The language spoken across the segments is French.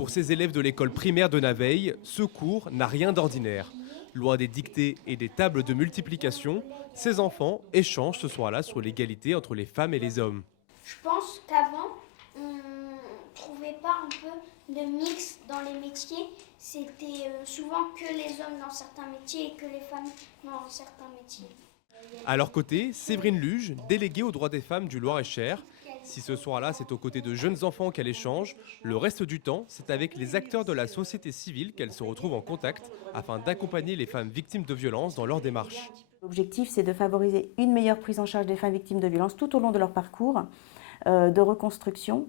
Pour ces élèves de l'école primaire de Naveil, ce cours n'a rien d'ordinaire. Loin des dictées et des tables de multiplication, ces enfants échangent ce soir-là sur l'égalité entre les femmes et les hommes. Je pense qu'avant, on ne trouvait pas un peu de mix dans les métiers. C'était souvent que les hommes dans certains métiers et que les femmes dans certains métiers. À leur côté, Séverine Luge, déléguée aux droits des femmes du Loir-et-Cher. Si ce soir-là, c'est aux côtés de jeunes enfants qu'elle échange, le reste du temps, c'est avec les acteurs de la société civile qu'elle se retrouve en contact afin d'accompagner les femmes victimes de violences dans leur démarche. L'objectif, c'est de favoriser une meilleure prise en charge des femmes victimes de violences tout au long de leur parcours de reconstruction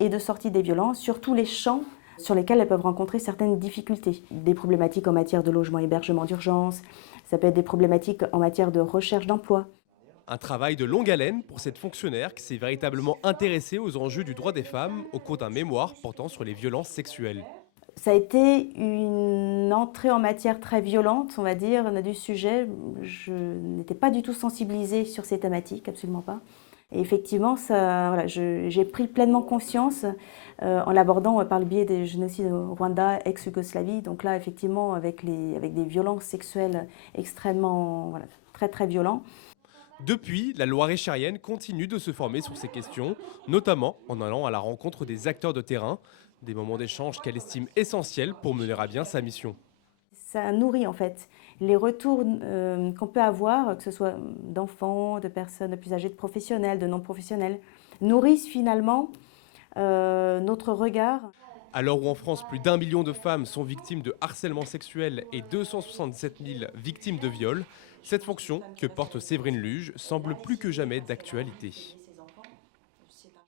et de sortie des violences sur tous les champs sur lesquels elles peuvent rencontrer certaines difficultés. Des problématiques en matière de logement et hébergement d'urgence, ça peut être des problématiques en matière de recherche d'emploi. Un travail de longue haleine pour cette fonctionnaire qui s'est véritablement intéressée aux enjeux du droit des femmes au cours d'un mémoire portant sur les violences sexuelles. Ça a été une entrée en matière très violente, on va dire, du sujet. Je n'étais pas du tout sensibilisée sur ces thématiques, absolument pas. Et effectivement, j'ai pris pleinement conscience en l'abordant par le biais des génocides au Rwanda, ex-Yougoslavie. Donc là, effectivement, avec des violences sexuelles extrêmement, très très violentes. Depuis, la Loire-et-Chérienne continue de se former sur ces questions, notamment en allant à la rencontre des acteurs de terrain, des moments d'échange qu'elle estime essentiels pour mener à bien sa mission. Ça nourrit en fait les retours qu'on peut avoir, que ce soit d'enfants, de personnes plus âgées, de professionnels, de non-professionnels, nourrissent finalement notre regard. À l'heure où en France, plus d'1 million de femmes sont victimes de harcèlement sexuel et 267 000 victimes de viol, cette fonction que porte Séverine Luge semble plus que jamais d'actualité.